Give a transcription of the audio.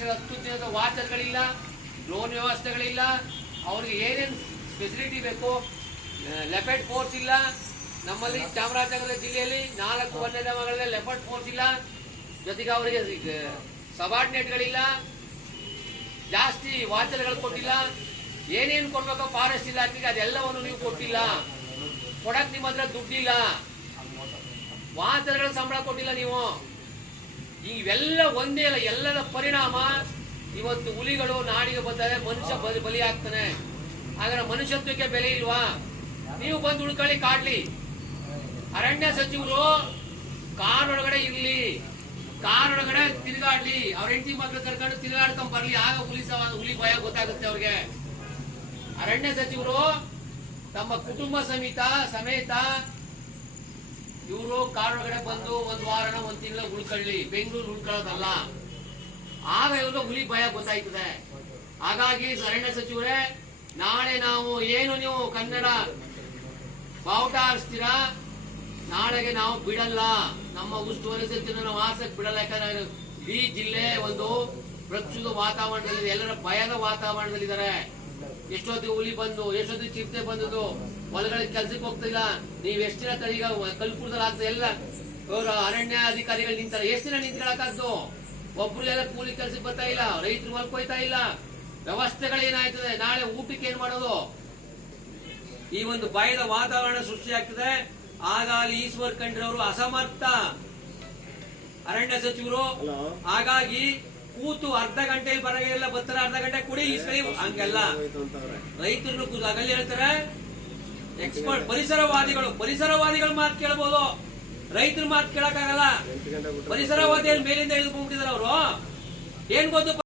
Forest ಹತ್ತು ದಿನದ ವಾಚರ್ಗಳಿಲ್ಲ drone ವ್ಯವಸ್ಥೆಗಳಿಲ್ಲ, ಅವ್ರಿಗೆ ಏನೇನು ಫೆಸಿಲಿಟಿ ಬೇಕು ಲೆಪೆಡ್ ಫೋರ್ಸ್ ಇಲ್ಲ. ನಮ್ಮಲ್ಲಿ ಚಾಮರಾಜನಗರ ಜಿಲ್ಲೆಯಲ್ಲಿ ನಾಲ್ಕು ವನ್ಯಧಾಮಗಳಲ್ಲಿ ಲೆಪರ್ಡ್ ಫೋರ್ಸ್ ಇಲ್ಲ. ಜೊತೆಗೆ ಅವರಿಗೆ ಸಬಾರ್ಡಿನೇಟ್ಗಳಿಲ್ಲ ಜಾಸ್ತಿ ವಾಚರ್ಗಳು ಕೊಟ್ಟಿಲ್ಲ. ಏನೇನು ಕೊಡ್ಬೇಕೋ ಫಾರೆಸ್ಟ್ ಇಲಾಖೆಗೆ ಅದೆಲ್ಲವನ್ನು ನೀವು ಕೊಟ್ಟಿಲ್ಲ. ಕೊಡಕ್ ನಿಮ್ಮ ಹತ್ರ ದುಡ್ಡಿಲ್ಲ. ವಾಚರ್ಗಳ ಸಂಬಳ ಕೊಟ್ಟಿಲ್ಲ ನೀವು. ಇವೆಲ್ಲ ಒಂದೇ ಅಲ್ಲ ಎಲ್ಲದ ಪರಿಣಾಮ ಇವತ್ತು ಹುಲಿಗಳು ನಾಡಿಗೆ ಬರ್ತಾರೆ ಮನುಷ್ಯ ಬಲಿ ಬಲಿಯಾಗ್ತಾನೆ. ಹಾಗಾದ್ರೆ ಮನುಷ್ಯತ್ವಕ್ಕೆ ಬೆಲೆ ಇಲ್ವಾ? ನೀವು ಬಂದು ಉಳ್ಕೊಳ್ಳಿ, ಕಾಡ್ಲಿ. ಅರಣ್ಯ ಸಚಿವರು ಕಾರೊಳಗಡೆ ಇರ್ಲಿ. ಕಾರೊಳಗಡೆ ತಿರುಗಾಡ್ಲಿ. ಅವ್ರ ಹೆಂಡತಿ ಮಕ್ಳು ಕರ್ಕೊಂಡು ತಿರುಗಾಡ್ಕೊಂಡ್ ಬರ್ಲಿ. ಆಗ ಹುಲಿ ಹುಲಿ ಭಯ ಗೊತ್ತಾಗುತ್ತೆ ಅವ್ರಿಗೆ. ಅರಣ್ಯ ಸಚಿವರು, ತಮ್ಮ ಕುಟುಂಬ ಸಮೇತ ಸಮೇತ ಇವರು ಕಾಡೊಳಗಡೆ ಬಂದು ಒಂದ್ ವಾರನ, ಒಂದ್ ತಿಂಗಳ ಉಳ್ಕೊಳ್ಳಿ. ಬೆಂಗಳೂರು ಉಳ್ಕೊಳ್ಳೋದಲ್ಲ. ಆಗ ಇವರು ಹುಲಿ ಭಯ ಗೊತ್ತಾಯ್ತದೆ. ಹಾಗಾಗಿ ಅರಣ್ಯ ಸಚಿವರೇ, ನಾಳೆ ನಾವು ಏನು ನೀವು ಕನ್ನಡ ಬಾವುಟ ಹಾರಿಸ್ತೀರಾ? ನಾಳೆಗೆ ನಾವು ಬಿಡಲ್ಲ. ನಮ್ಮ ಉಸ್ತುವಾರಿ ಸಚಿವ ನಾವು ಬಿಡಲ್ಲ. ಯಾಕಂದ್ರೆ ಇಡೀ ಜಿಲ್ಲೆ ಒಂದು ಪ್ರಚುದ ವಾತಾವರಣದಲ್ಲಿ ಎಲ್ಲರ ಭಯದ ವಾತಾವರಣದಲ್ಲಿದ್ದಾರೆ. ಎಷ್ಟೊತ್ತಿಗೆ ಹುಲಿ ಬಂದು ಎಷ್ಟೊತ್ತಿಗೆ ಚಿರತೆ ಬಂದದು ಹೊಲಗಳಿಗೆ ಕೆಲ್ಸಕ್ಕೆ ಹೋಗ್ತಿಲ್ಲ ನೀವ್ ಎಷ್ಟು ದಿನ ಈಗ ಕಲ್ಪುರದಲ್ಲಿ ಆಗ್ತದೆ ಎಲ್ಲ ಅವರು ಅರಣ್ಯ ಅಧಿಕಾರಿಗಳು ನಿಂತಾರೆ. ಎಷ್ಟು ದಿನ ನಿಂತ್ಕೊಳಕಾದ್ದು ಒಬ್ರು ಎಲ್ಲ ಕೂಲಿ ಕೆಲ್ಸಕ್ಕೆ ಬರ್ತಾ ಇಲ್ಲ ರೈತರು ಹೊಲಕ್ಕೆ ಇಲ್ಲ. ವ್ಯವಸ್ಥೆಗಳು ಏನಾಯ್ತದೆ ನಾಳೆ ಊಟಕ್ಕೆ ಏನ್ ಮಾಡೋದು? ಈ ಒಂದು ಭಯದ ವಾತಾವರಣ ಸೃಷ್ಟಿಯಾಗ್ತದೆ. ಆಗ ಅಲ್ಲಿ ಈಶ್ವರ್ ಖಂಡ್ರೆ ಅವರು ಅಸಮರ್ಥ. ಅರಣ್ಯ ಸಚಿವರು ಹಾಗಾಗಿ ಕೂತು ಅರ್ಧ ಗಂಟೆಯಲ್ಲಿ ಬರಗೆಲ್ಲ ಬರ್ತಾರ, ಅರ್ಧ ಗಂಟೆ ಕುಡಿ ಸರಿ ಹಂಗೆಲ್ಲ. ರೈತರನ್ನು ಕೂತು ಆಗಲ್ಲಿ ಹೇಳ್ತಾರೆ ಎಕ್ಸ್ಪರ್ಟ್ ಪರಿಸರವಾದಿಗಳು ಪರಿಸರವಾದಿಗಳು ಮಾತು ಕೇಳ್ಬೋದು. ರೈತರ ಮಾತು ಕೇಳಕ್ಕಾಗಲ್ಲ. ಪರಿಸರವಾದಿಯಲ್ಲಿ ಮೇಲಿಂದ ಇಳಿದು ಬಂದ್ಬಿಟ್ಟಿದಾರೆ ಅವರು. ಏನ್ ಗೊತ್ತು?